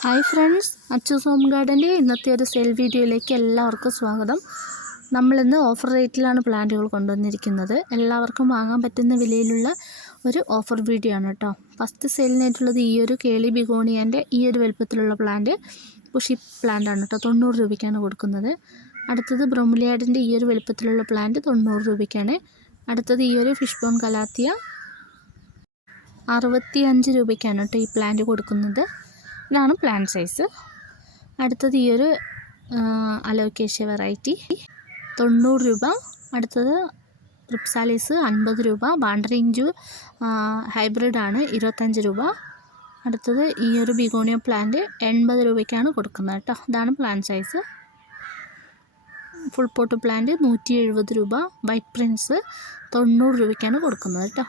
Hi friends, Achus home ഗാർഡൻ്റെ ഇന്നത്തെ ഒരു sale വീഡിയോയിലേക്ക് എല്ലാവർക്കും സ്വാഗതം. നമ്മളിന്ന് ഓഫർ റേറ്റിലാണ് പ്ലാന്റുകൾ കൊണ്ടുവന്നിരിക്കുന്നത്. എല്ലാവർക്കും വാങ്ങാൻ പറ്റുന്ന വിലയിലുള്ള ഒരു ഓഫർ വീഡിയോ ആണ് കേട്ടോ. ഫസ്റ്റ് സെയിലിനായിട്ടുള്ളത് ഈ ഒരു കേളി ബിഗോണിയൻ്റെ ഈ ഒരു വലുപ്പത്തിലുള്ള പ്ലാന്റ്, ബുഷി പ്ലാന്റ് ആണ് കേട്ടോ. 90 രൂപയ്ക്കാണ് കൊടുക്കുന്നത്. അടുത്തത് ബ്രൊമിലിയാഡിൻ്റെ ഈ ഒരു വലുപ്പത്തിലുള്ള പ്ലാന്റ് 90 രൂപയ്ക്കാണ്. അടുത്തത് ഈ ഒരു ഫിഷ് ബോൺ കലാത്തിയ 65 രൂപയ്ക്കാണ് കേട്ടോ ഈ പ്ലാന്റ് കൊടുക്കുന്നത്. ഇതാണ് പ്ലാന്റ് സൈസ്. അടുത്തത് ഈ ഒരു അലോക്കേഷ്യ വെറൈറ്റി 90 രൂപ. അടുത്തത് റിപ്സാലിസ് 50 രൂപ. ബാണ്ടറിഞ്ചു ഹൈബ്രിഡ് ആണ് 25 രൂപ. അടുത്തത് ഈ ഒരു ബിഗോണിയ പ്ലാന്റ് 80 രൂപയ്ക്കാണ് കൊടുക്കുന്നത് കേട്ടോ. ഇതാണ് plant size. Full pot plant 170 രൂപ. വൈറ്റ് പ്രിൻസ് 90 രൂപയ്ക്കാണ് കൊടുക്കുന്നത് കേട്ടോ.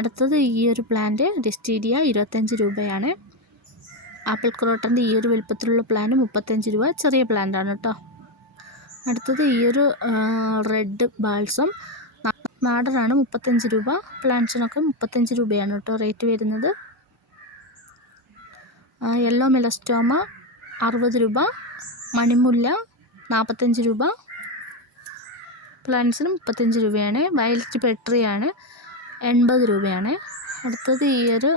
അടുത്തത് ഈ ഒരു പ്ലാന്റ് ഡിസ്റ്റീഡിയ 25 രൂപയാണ്. ആപ്പിൾ ക്രോട്ടൻ്റെ ഈ ഒരു വലുപ്പത്തിലുള്ള പ്ലാന്റ് 35 രൂപ. ചെറിയ പ്ലാന്റ് ആണ് കേട്ടോ. അടുത്തത് ഈ ഒരു റെഡ് ബാൾസം നാടനാണ് 35 രൂപ. പ്ലാന്റ്സിനൊക്കെ 35 രൂപയാണ് കേട്ടോ റേറ്റ് വരുന്നത്. യെല്ലോ മെലസ്റ്റോമ 60 രൂപ. മണിമുല്ല 45 രൂപ. പ്ലാന്റ്സിന് 35 രൂപയാണ്. വയലറ്റ് പെട്രിയാണ് 80 രൂപയാണ്. അടുത്തത് ഈ ഒരു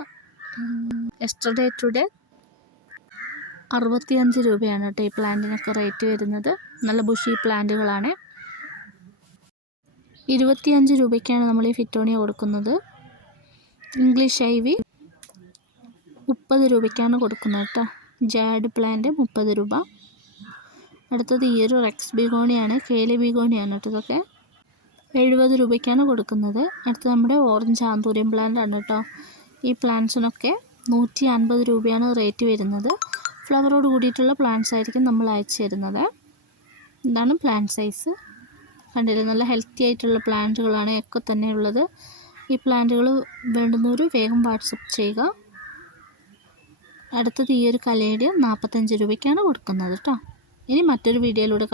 യെസ്റ്റർഡേ ടുഡേ 65 രൂപയാണ് കേട്ടോ ഈ പ്ലാന്റിനൊക്കെ റേറ്റ് വരുന്നത്. നല്ല ബുഷി പ്ലാന്റുകളാണ്. 25 രൂപയ്ക്കാണ് നമ്മൾ ഈ ഫിറ്റോണിയ കൊടുക്കുന്നത്. ഇംഗ്ലീഷ് ഐവി 30 രൂപയ്ക്കാണ് കൊടുക്കുന്നത് കേട്ടോ. ജാഡ് പ്ലാന്റ് 30 രൂപ. അടുത്തത് ഈ ഒരു റെക്സ് ബിഗോണിയാണ്, കേലി ബിഗോണിയാണ് കേട്ടോ. ഇതൊക്കെ 70 രൂപയ്ക്കാണ് കൊടുക്കുന്നത്. അടുത്തത് നമ്മുടെ ഓറഞ്ച് ആന്തൂരിയം പ്ലാന്റ് ആണ് കേട്ടോ. ഈ പ്ലാന്റ്സിനൊക്കെ 150 രൂപയാണ് റേറ്റ് വരുന്നത്. ഫ്ലവറോട് കൂടിയിട്ടുള്ള പ്ലാന്റ്സ് ആയിരിക്കും നമ്മൾ അയച്ചു തരുന്നത്. ഇതാണ് പ്ലാന്റ് സൈസ്. കണ്ടില്ലേ, നല്ല ഹെൽത്തി ആയിട്ടുള്ള പ്ലാന്റുകളാണ് ഒക്കെ തന്നെ ഉള്ളത്. ഈ പ്ലാന്റുകൾ വേണ്ടുന്നവർ വേഗം വാട്സപ്പ് ചെയ്യുക. അടുത്തത് ഈ ഒരു കലേഡിയം 45 രൂപയ്ക്കാണ് കൊടുക്കുന്നത് കേട്ടോ. ഇനി മറ്റൊരു വീഡിയോയിലൂടെ